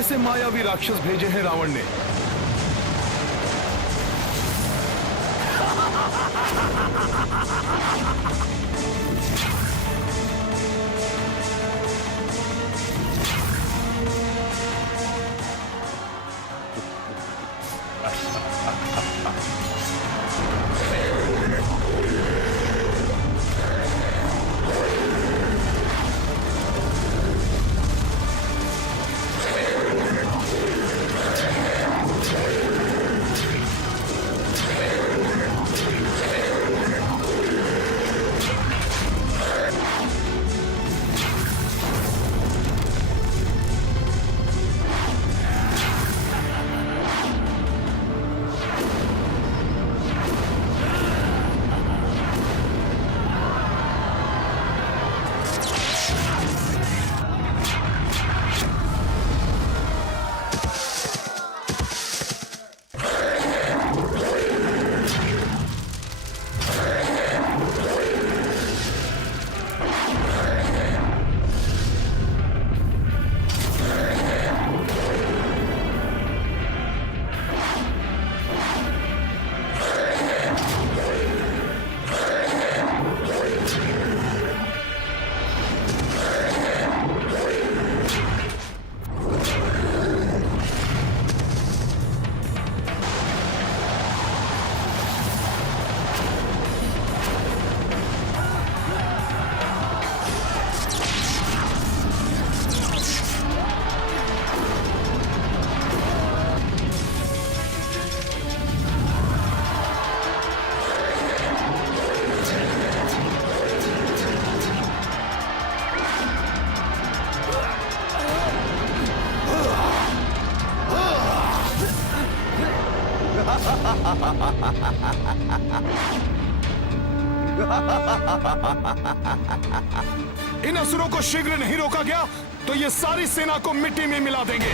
कैसे मायावी राक्षस भेजे हैं रावण ने। इन असुरों को शीघ्र नहीं रोका गया तो ये सारी सेना को मिट्टी में मिला देंगे।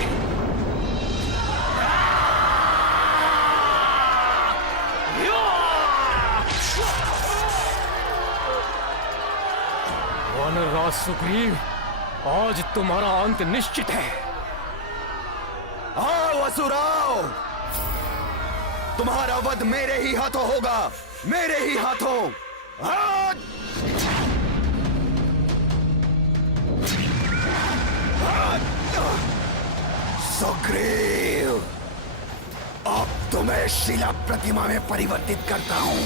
वानरराज सुग्रीव, आज तुम्हारा अंत निश्चित है। आओ असुराओ, तुम्हारा वध मेरे ही हाथों होगा, मेरे ही हाथों। सुग्रीव, अब तुम्हें शिला प्रतिमा में परिवर्तित करता हूं।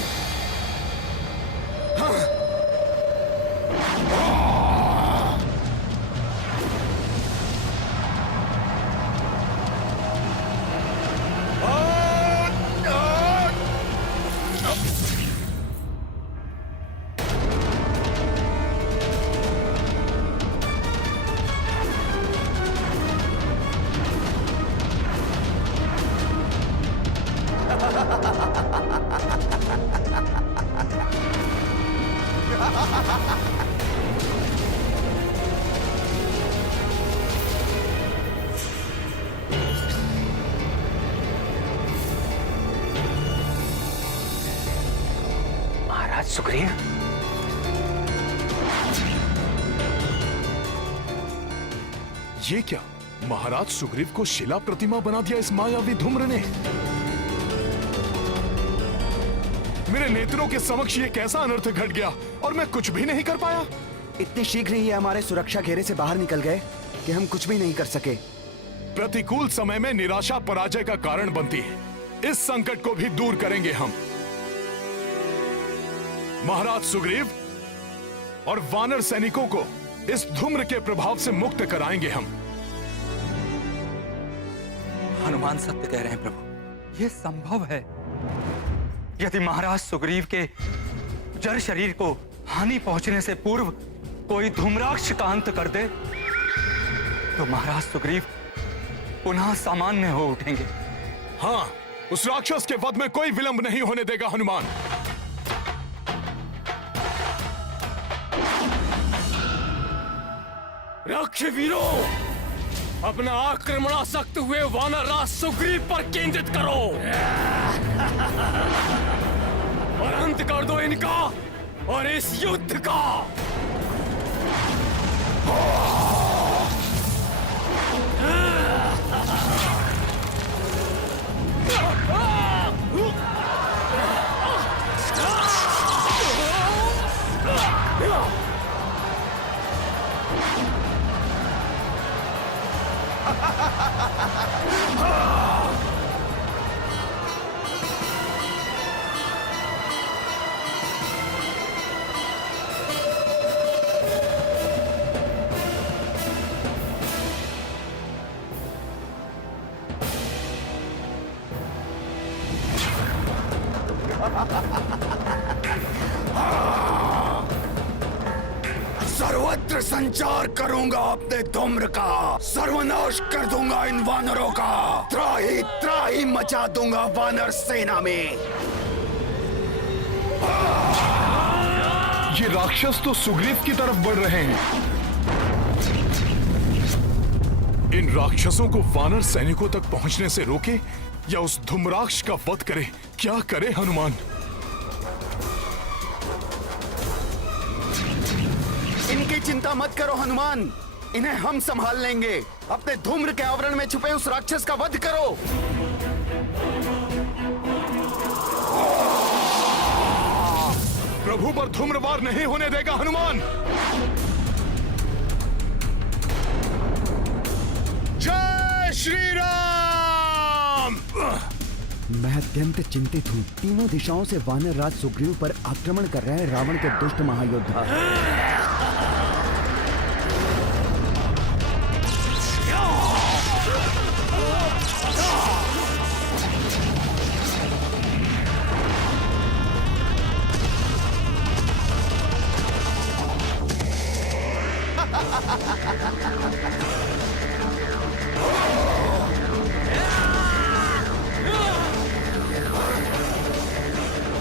महाराज सुग्रीव, ये क्या, महाराज सुग्रीव को शिला प्रतिमा बना दिया इस मायावी धूम्र ने। मेरे नेत्रों के समक्ष ये कैसा अनर्थ घट गया और मैं कुछ भी नहीं कर पाया। इतनी शीघ्र ही ये हमारे सुरक्षा घेरे से बाहर निकल गए कि हम कुछ भी नहीं कर सके। प्रतिकूल समय में निराशा पराजय का कारण बनती है। इस संकट को भी दूर करेंगे हम। महाराज सुग्रीव और वानर सैनिकों को इस धूम्र के प्रभाव से मुक्त कराएंगे हम। हनुमान सत्य कह रहे हैं प्रभु, यह संभव है। यदि महाराज सुग्रीव के जड़ शरीर को हानि पहुंचने से पूर्व कोई धूम्राक्ष का अंत कर दे तो महाराज सुग्रीव पुनः सामान्य हो उठेंगे। हाँ, उस राक्षस के वध में कोई विलंब नहीं होने देगा हनुमान। रक्षवीरों, अपना आक्रमणासक्त हुए वानरराज सुग्रीव पर केंद्रित करो और अंत कर दो इनका और इस युद्ध का। सर्वत्र संचार करूंगा अपने धूम्र का, सर्वनाश कर दूंगा इन वानरों का, त्राही त्राही मचा दूंगा वानर सेना में। ये राक्षस तो सुग्रीव की तरफ बढ़ रहे हैं। इन राक्षसों को वानर सैनिकों तक पहुंचने से रोके या उस धूम्राक्ष का वध करे, क्या करे हनुमान? इनकी चिंता मत करो हनुमान, इन्हें हम संभाल लेंगे। अपने धूम्र के आवरण में छुपे उस राक्षस का वध करो। प्रभु पर धूम्रवार नहीं होने देगा हनुमान। जय श्री राम। मैं अत्यंत चिंतित हूँ। तीनों दिशाओं से वानर राज सुग्रीव पर आक्रमण कर रहे हैं रावण के दुष्ट महायोद्धा।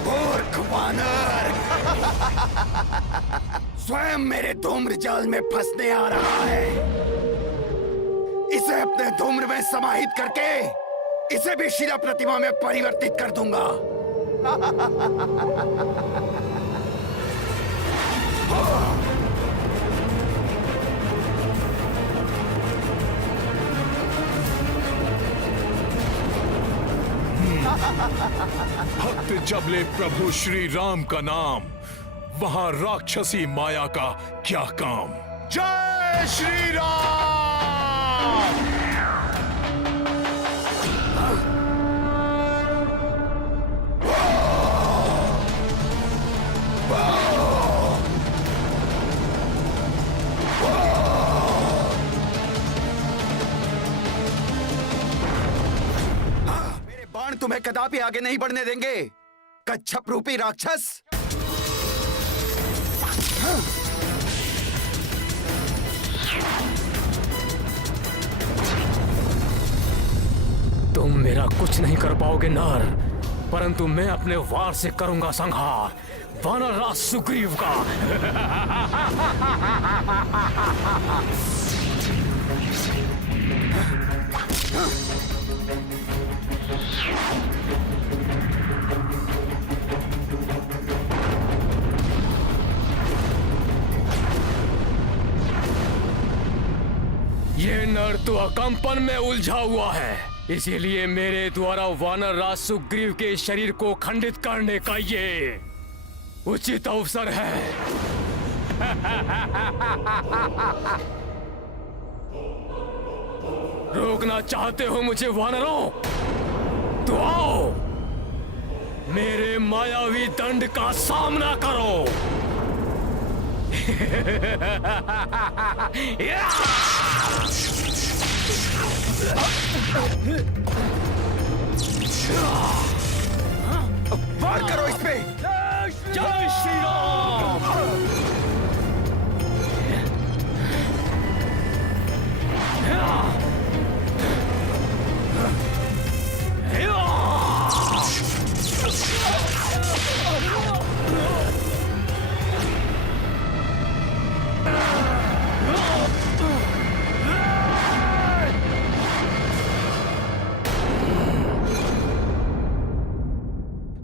मूर्ख वानर स्वयं मेरे धूम्र जाल में फंसने आ रहा है। इसे अपने धूम्र में समाहित करके इसे भी शिला प्रतिमा में परिवर्तित कर दूंगा। भक्त जब ले प्रभु श्री राम का नाम, वहां राक्षसी माया का क्या काम। जय श्री राम। बाण तुम्हें कदापि आगे नहीं बढ़ने देंगे, कच्छप रूपी राक्षस। तुम मेरा कुछ नहीं कर पाओगे नर, परंतु मैं अपने वार से करूंगा संहार वानर राज सुग्रीव का। ये नर तो अकंपन में उलझा हुआ है, इसीलिए मेरे द्वारा वानर राज सुग्रीव के शरीर को खंडित करने का ये उचित अवसर है। रोकना चाहते हो मुझे वानरों? तो आओ, मेरे मायावी दंड का सामना करो। वार करो इस पे। जय श्री राम।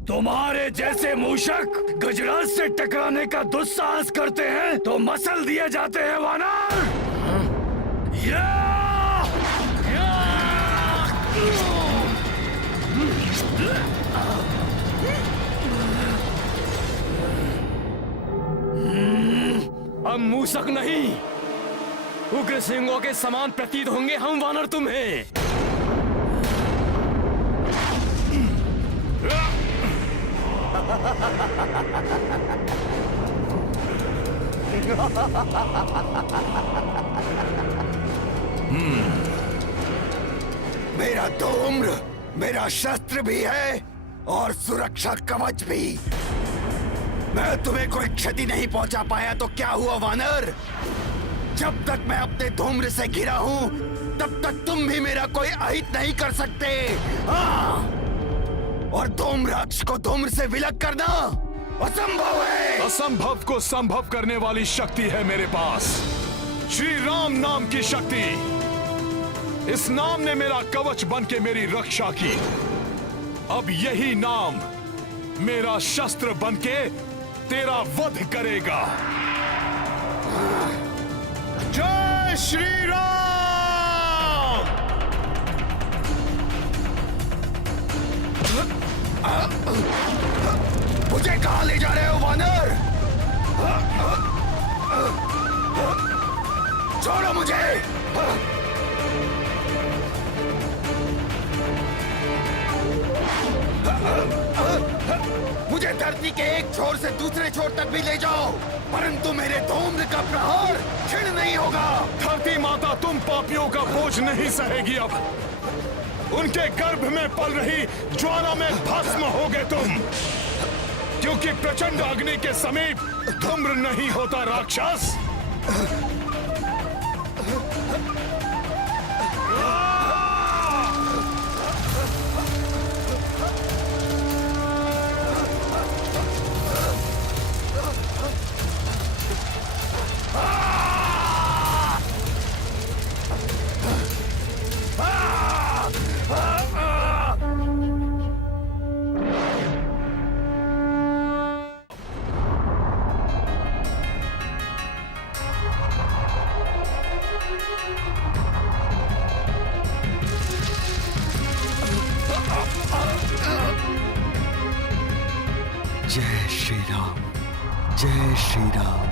तुम्हारे जैसे मूषक गजराज से टकराने का दुस्साहस करते हैं तो मसल दिए जाते हैं वानर। अब मूषक नहीं, उग्र सिंहों के समान प्रतीत होंगे हम वानर तुम्हें। मेरा धूम्र मेरा शस्त्र भी है और सुरक्षा कवच भी। मैं तुम्हें कोई क्षति नहीं पहुंचा पाया तो क्या हुआ वानर? जब तक मैं अपने धूम्र से घिरा हूं तब तक तुम भी मेरा कोई अहित नहीं कर सकते। हाँ! और धूम्राक्ष को धूम्र से विलग करना असंभव है। असंभव को संभव करने वाली शक्ति है मेरे पास, श्री राम नाम की शक्ति। इस नाम ने मेरा कवच बन के मेरी रक्षा की। अब यही नाम मेरा शस्त्र बन के तेरा वध करेगा। जय श्री राम। मुझे कहां ले जा रहे हो वानर? छोड़ो मुझे। मुझे धरती के एक छोर से दूसरे छोर तक भी ले जाओ, परंतु मेरे धूम्र का प्रहार क्षीण नहीं होगा। धरती माता तुम पापियों का बोझ नहीं सहेगी। अब उनके गर्भ में पल रही ज्वाला में भस्म होगे तुम, क्योंकि प्रचंड अग्नि के समीप धूम्र नहीं होता राक्षस। जय श्री राम, जय श्री राम।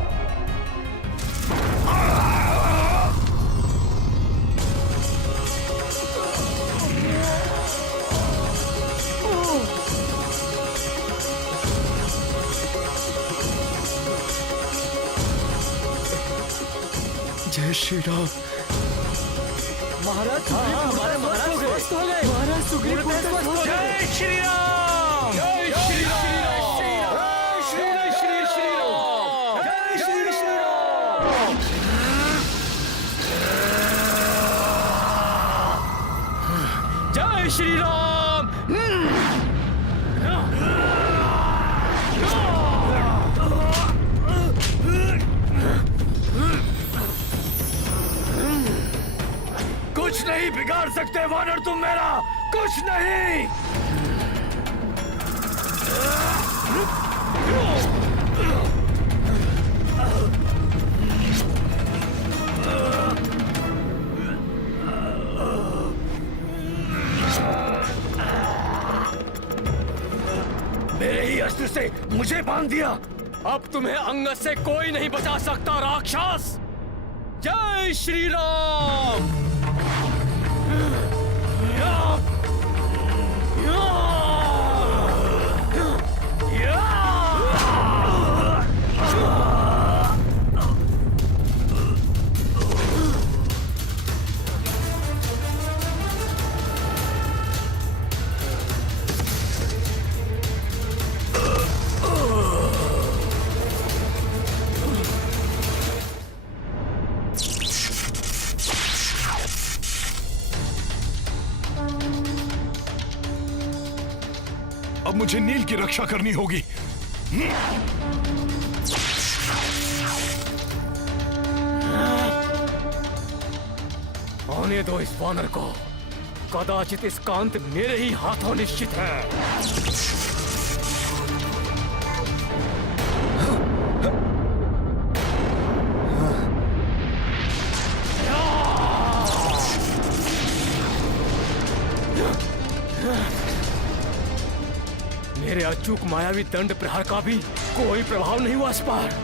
जय श्री राम। महाराज हमारे महाराज स्वस्थ हो गए। महाराज सुग्रीव स्वस्थ हो गए। जय श्री राम, जय श्री राम, जय श्री राम, जय श्री राम। जय श्री राम। कुछ नहीं बिगाड़ सकते वानर तुम मेरा, कुछ नहीं। मेरे ही अस्त्र से मुझे बांध दिया। अब तुम्हें अंगद से कोई नहीं बचा सकता राक्षस। जय श्री राम। अब मुझे नील की रक्षा करनी होगी। आने दो इस वानर को। कदाचित इसका अंत मेरे ही हाथों निश्चित है। मेरे अचूक मायावी दंड प्रहार का भी कोई प्रभाव नहीं हुआ इस पर।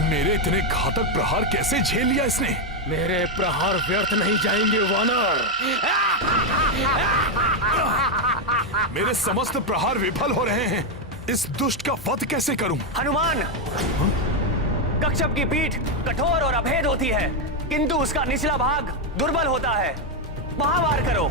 मेरे इतने घातक प्रहार कैसे झेल लिया इसने? मेरे प्रहार व्यर्थ नहीं जाएंगे वानर। मेरे समस्त प्रहार विफल हो रहे हैं। इस दुष्ट का वध कैसे करूं? हनुमान, कच्छप की पीठ कठोर और अभेद होती है, किंतु उसका निचला भाग दुर्बल होता है। वहां वार करो।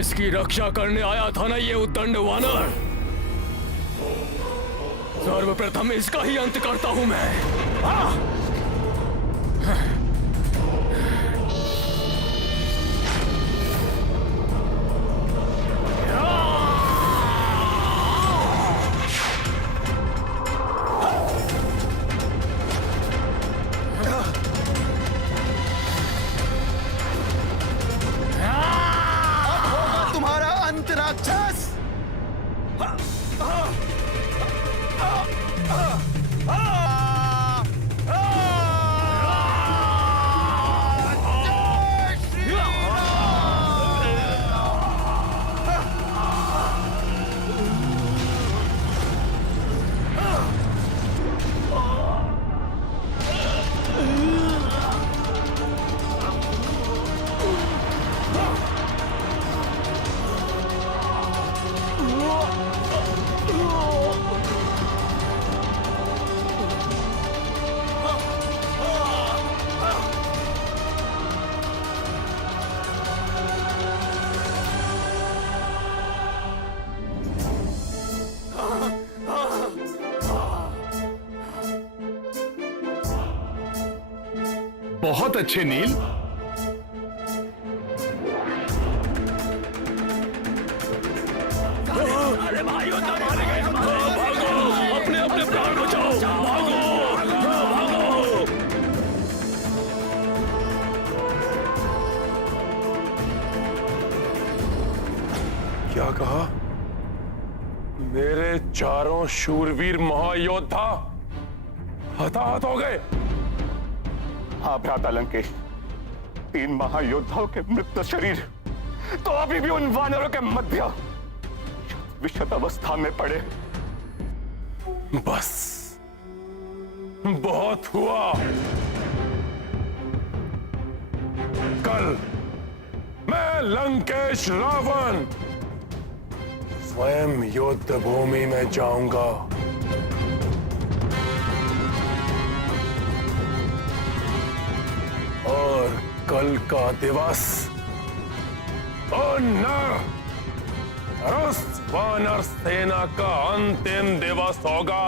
इसकी रक्षा करने आया था ना ये उद्दंड वानर। सर्वप्रथम इसका ही अंत करता हूं मैं। तुम्हारा अंत राक्षस। बहुत अच्छे नील। अरे भाइयों, भागो, अपने अपने प्राण बचाओ, भागो, भागो। क्या कहा? मेरे चारों शूरवीर महायोद्धा हताहत हो गए। हाँ भ्राता लंकेश, 3 महायोद्धाओं के मृत शरीर तो अभी भी उन वानरों के मध्य विशद अवस्था में पड़े। बस बहुत हुआ। कल मैं लंकेश रावण स्वयं युद्ध भूमि में जाऊंगा। और कल का दिवस उन वानर सेना का अंतिम दिवस होगा।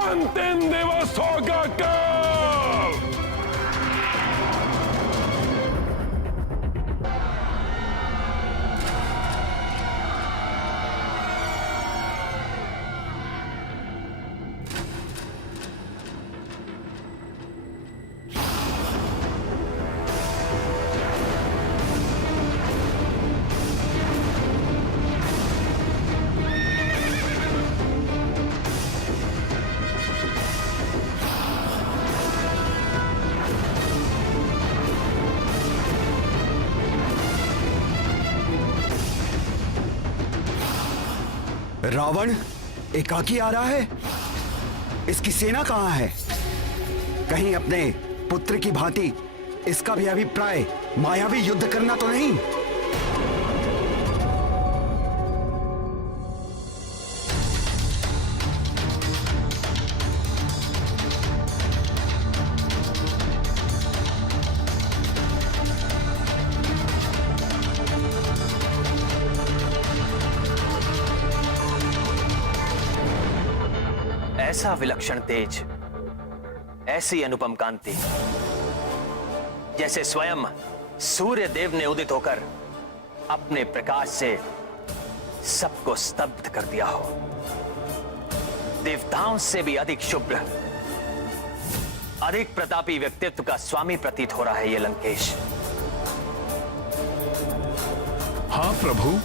अंतिम दिवस होगा कल। रावण एकाकी आ रहा है। इसकी सेना कहां है? कहीं अपने पुत्र की भांति इसका भी अभिप्राय मायावी युद्ध करना तो नहीं? ऐसा विलक्षण तेज, ऐसी अनुपम कांति, जैसे स्वयं सूर्य देव ने उदित होकर अपने प्रकाश से सबको स्तब्ध कर दिया हो। देवताओं से भी अधिक शुभ्र, अधिक प्रतापी व्यक्तित्व का स्वामी प्रतीत हो रहा है ये लंकेश। हाँ प्रभु,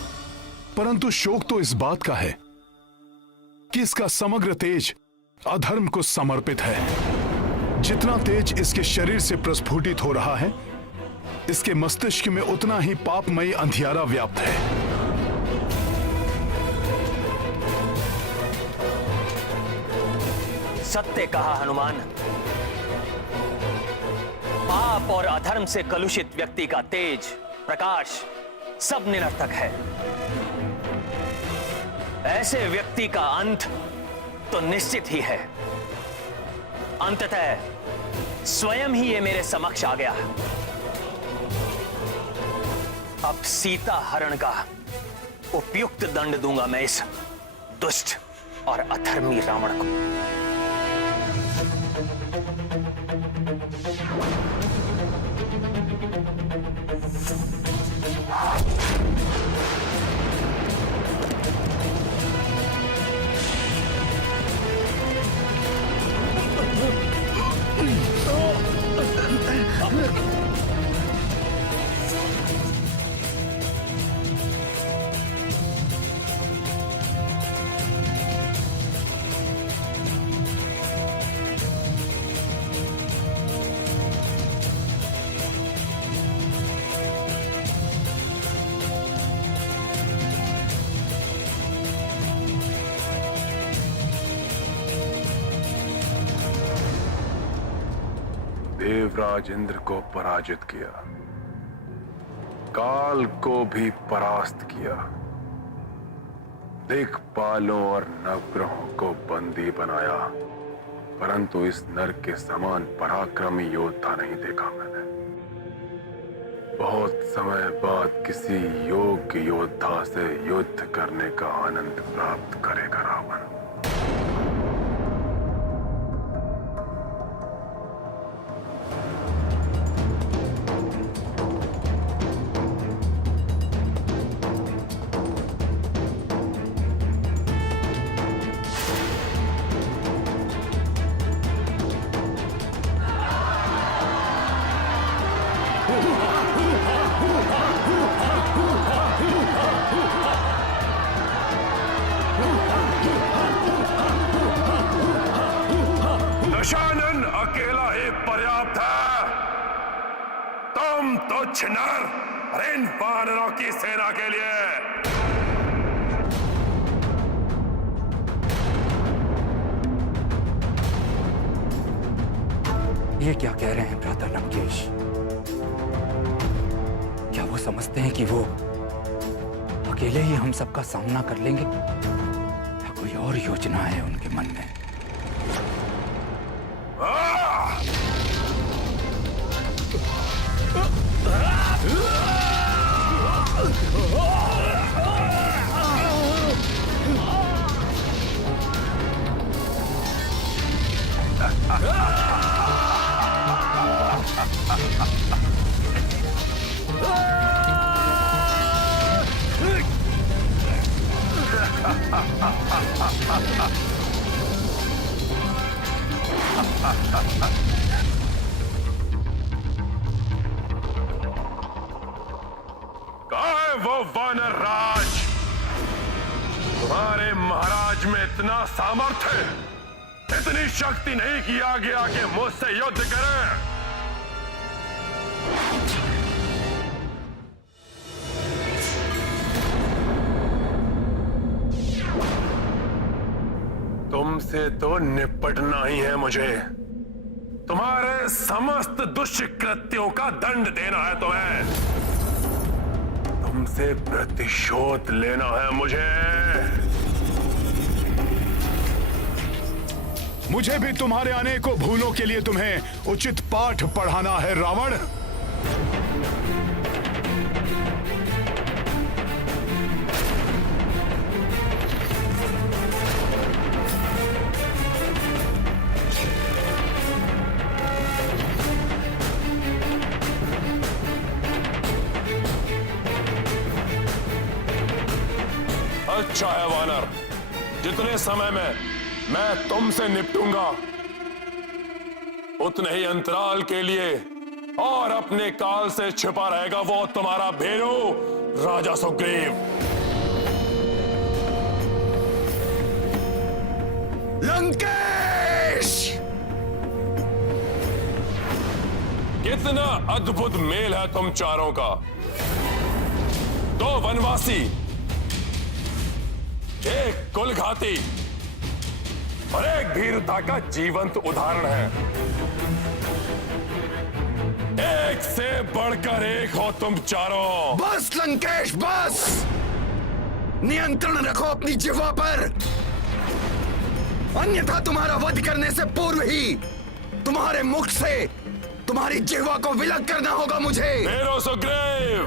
परंतु शोक तो इस बात का है कि इसका समग्र तेज अधर्म को समर्पित है। जितना तेज इसके शरीर से प्रस्फुटित हो रहा है, इसके मस्तिष्क में उतना ही पापमयी अंधियारा व्याप्त है। सत्य कहा हनुमान। पाप और अधर्म से कलुषित व्यक्ति का तेज, प्रकाश सब निरर्थक है। ऐसे व्यक्ति का अंत तो निश्चित ही है। अंततः स्वयं ही ये मेरे समक्ष आ गया। अब सीता हरण का उपयुक्त दंड दूंगा मैं इस दुष्ट और अधर्मी रावण को। देवराज इंद्र को पराजित किया, काल को भी परास्त किया, दिक्पालों और नवग्रहों को बंदी बनाया, परंतु इस नर के समान पराक्रमी योद्धा नहीं देखा मैंने। बहुत समय बाद किसी योग्य योद्धा से युद्ध करने का आनंद प्राप्त करेगा रावण। दशानन अकेला ही पर्याप्त है। तुम तुच्छ नर और इन वानरों की सेना के लिए। ये क्या कह रहे हैं भ्राता लंकेश? क्या वो समझते हैं कि वो अकेले ही हम सबका सामना कर लेंगे, या कोई और योजना है उनके मन में? कहाँ है वो वानर राज? तुम्हारे महाराज में इतना सामर्थ्य, इतनी शक्ति नहीं कि आगे आके मुझसे युद्ध करें। तुमसे तो निपटना ही है मुझे। तुम्हारे समस्त दुष्कृत्यों का दंड देना है तुम्हें। तुमसे प्रतिशोध लेना है मुझे। मुझे भी तुम्हारे अनेकों भूलों के लिए तुम्हें उचित पाठ पढ़ाना है रावण। अच्छा है वानर, जितने समय में मैं तुमसे निपटूंगा उतने ही अंतराल के लिए और अपने काल से छिपा रहेगा वो तुम्हारा भेरू राजा सुग्रीव। लंकेश! कितना अद्भुत मेल है तुम चारों का। दो वनवासी, एक कुलघाती और एक भीरुता का जीवंत उदाहरण है। एक से बढ़कर एक हो तुम चारों। बस लंकेश बस! नियंत्रण रखो अपनी जिह्वा पर, अन्यथा तुम्हारा वध करने से पूर्व ही तुम्हारे मुख से तुम्हारी जिह्वा को विलग करना होगा मुझे। भेरू सुग्रीव,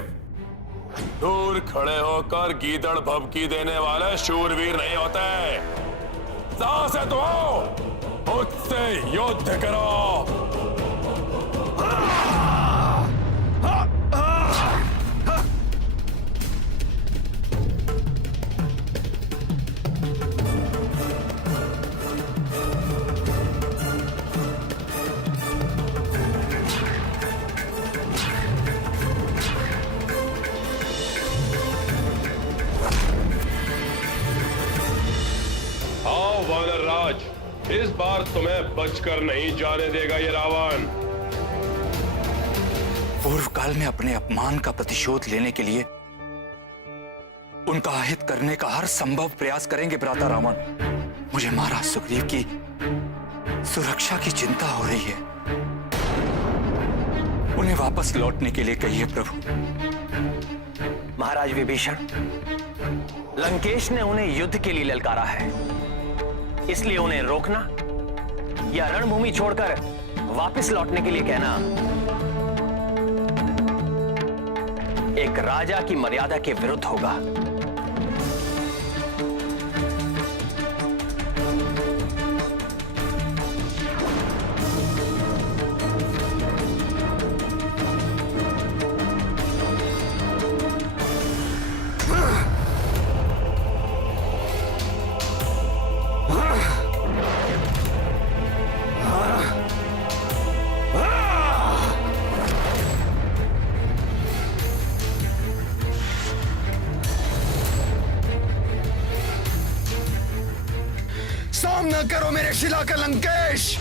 दूर खड़े होकर गीदड़ भभकी देने वाले शूरवीर नहीं होते। साहस है तो आओ, मुझसे युद्ध करो। आओ वानर राज, इस बार तुम्हें बचकर नहीं जाने देगा ये रावण। पूर्व काल में अपने अपमान का प्रतिशोध लेने के लिए उनका अहित करने का हर संभव प्रयास करेंगे भ्राता रावण। मुझे महाराज सुग्रीव की सुरक्षा की चिंता हो रही है। उन्हें वापस लौटने के लिए कहिए प्रभु। महाराज विभीषण, लंकेश ने उन्हें युद्ध के लिए ललकारा है, इसलिए उन्हें रोकना या रणभूमि छोड़कर वापस लौटने के लिए कहना एक राजा की मर्यादा के विरुद्ध होगा। सामना करो मेरे शिला का लंकेश!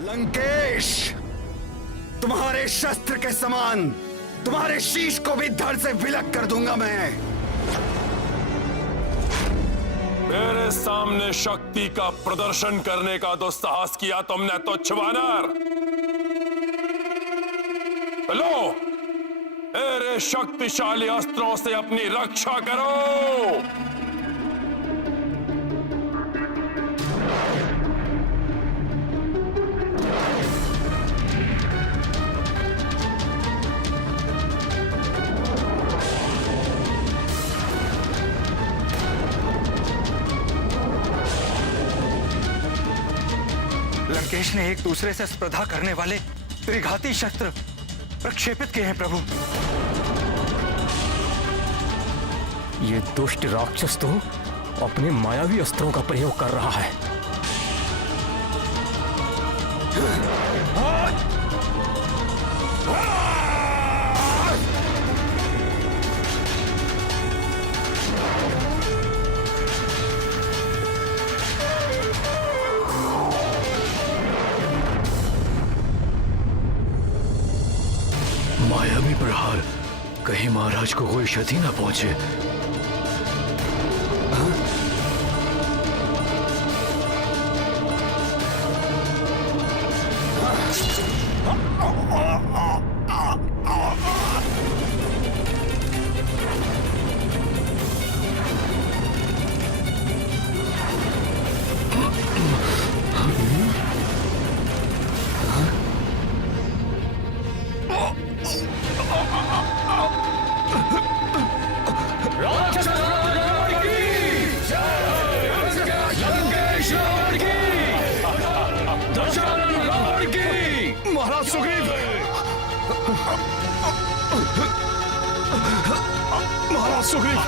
लंकेश, तुम्हारे शस्त्र के समान तुम्हारे शीश को भी धड़ से विलग कर दूंगा मैं। मेरे सामने शक्ति का प्रदर्शन करने का तो साहस किया तुमने तो वानर। लो, मेरे शक्तिशाली अस्त्रों से अपनी रक्षा करो। लंकेश ने एक दूसरे से स्पर्धा करने वाले त्रिघाती शस्त्र प्रक्षेपित किए हैं प्रभु। ये दुष्ट राक्षस तो अपने मायावी अस्त्रों का प्रयोग कर रहा है। मायावी प्रहार, कहीं महाराज को कोई क्षति न पहुंचे। महाराज सुग्रीव, महाराज सुग्रीव,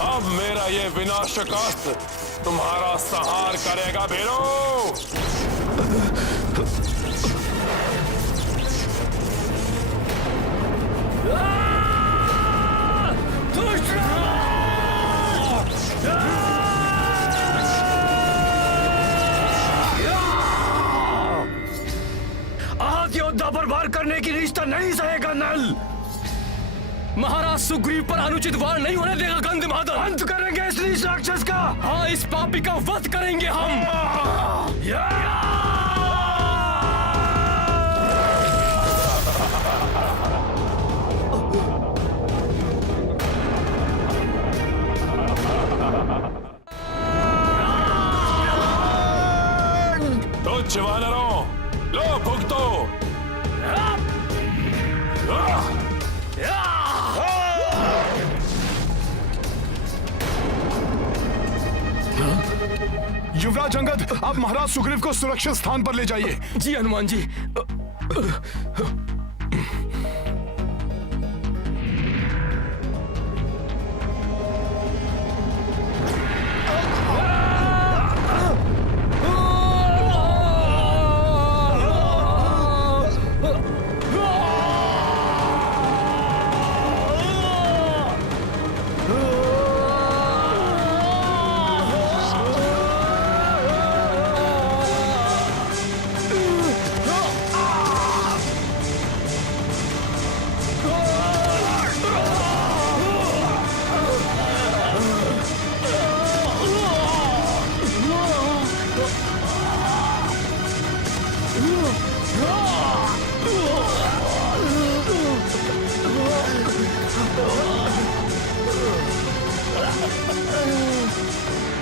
अब मेरा ये विनाशक अस्त्र तुम्हारा संहार करेगा भीरो। आहत योद्धा पर वार करने की रिश्ता नहीं सहेगा नल। महाराज सुग्रीव पर अनुचित वार नहीं होने देगा गंधमादन। अंत करेंगे इस नीच राक्षस का। हाँ, इस पापी का वध करेंगे हम। तुच्छ वानरों, लो भुगतो। युवराज अंगद, आप महाराज सुग्रीव को सुरक्षित स्थान पर ले जाइए। जी हनुमान जी।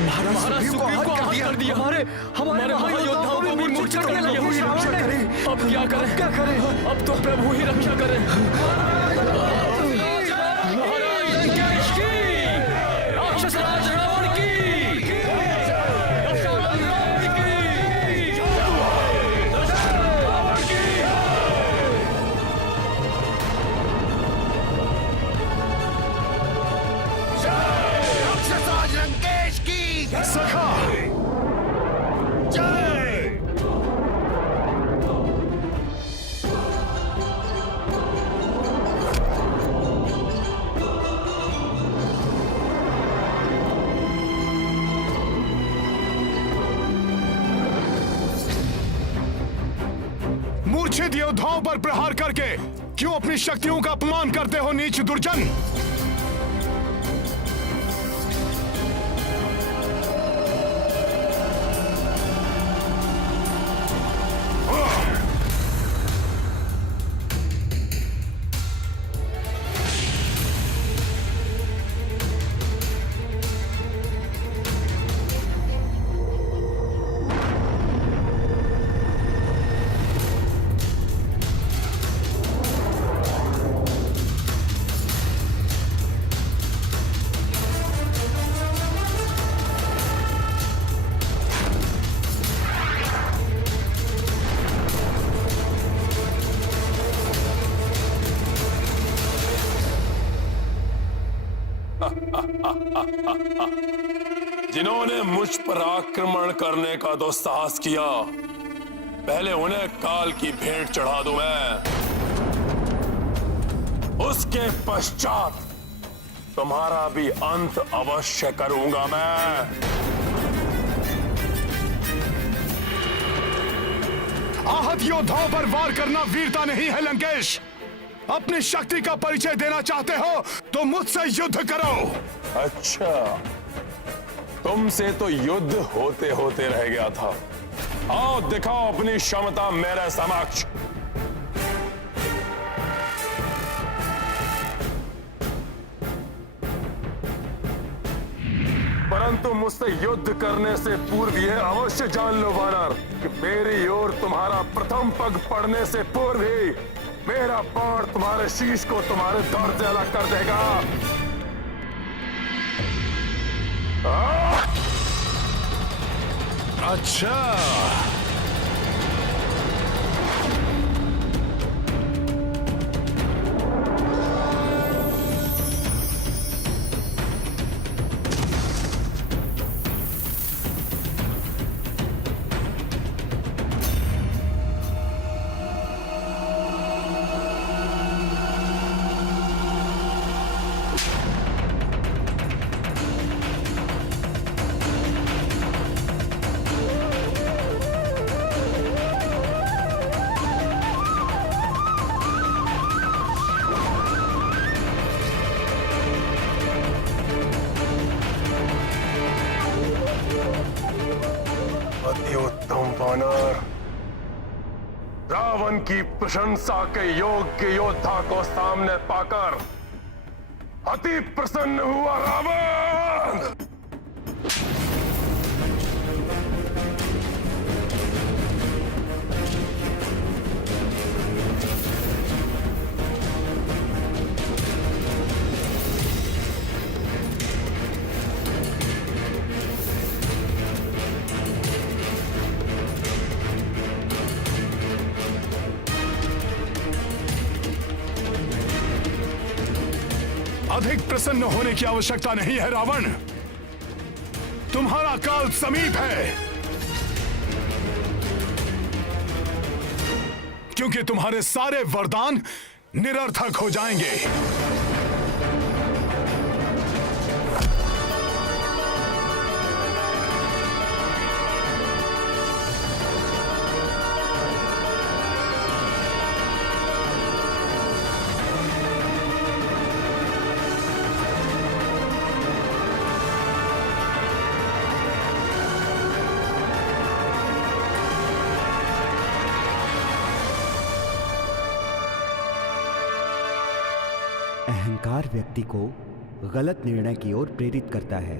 महाराज सुग्रीव को आहत कर दिया। हमारे महायोद्धाओं को भी मूर्छित कर दिया रावण ने। अब क्या करें? अब तो प्रभु ही रक्षा करें। महाराज लंकेश की, राक्षस राज रावण की, सखा मूर्छित योद्धाओं पर प्रहार करके क्यों अपनी शक्तियों का अपमान करते हो नीच दुर्जन? जिन्होंने मुझ पर आक्रमण करने का दुस्साहस किया, पहले उन्हें काल की भेंट चढ़ा दूं मैं। उसके पश्चात तुम्हारा भी अंत अवश्य करूंगा मैं। आहत योद्धाओं पर वार करना वीरता नहीं है लंकेश। अपनी शक्ति का परिचय देना चाहते हो तो मुझसे युद्ध करो। अच्छा, तुमसे तो युद्ध होते होते रह गया था। आओ दिखाओ अपनी क्षमता मेरे समक्ष। परंतु मुझसे युद्ध करने से पूर्व यह अवश्य जान लो वानर कि मेरी ओर तुम्हारा प्रथम पग पड़ने से पूर्व ही मेरा बाण तुम्हारे शीश को तुम्हारे दर्द से अलग कर देगा। अच्छा, अति उत्तम वानर। रावण की प्रशंसा के योग्य योद्धा को सामने पाकर अति प्रसन्न हुआ रावण। अधिक प्रसन्न होने की आवश्यकता नहीं है रावण। तुम्हारा काल समीप है, क्योंकि तुम्हारे सारे वरदान निरर्थक हो जाएंगे। अहंकार व्यक्ति को गलत निर्णय की ओर प्रेरित करता है।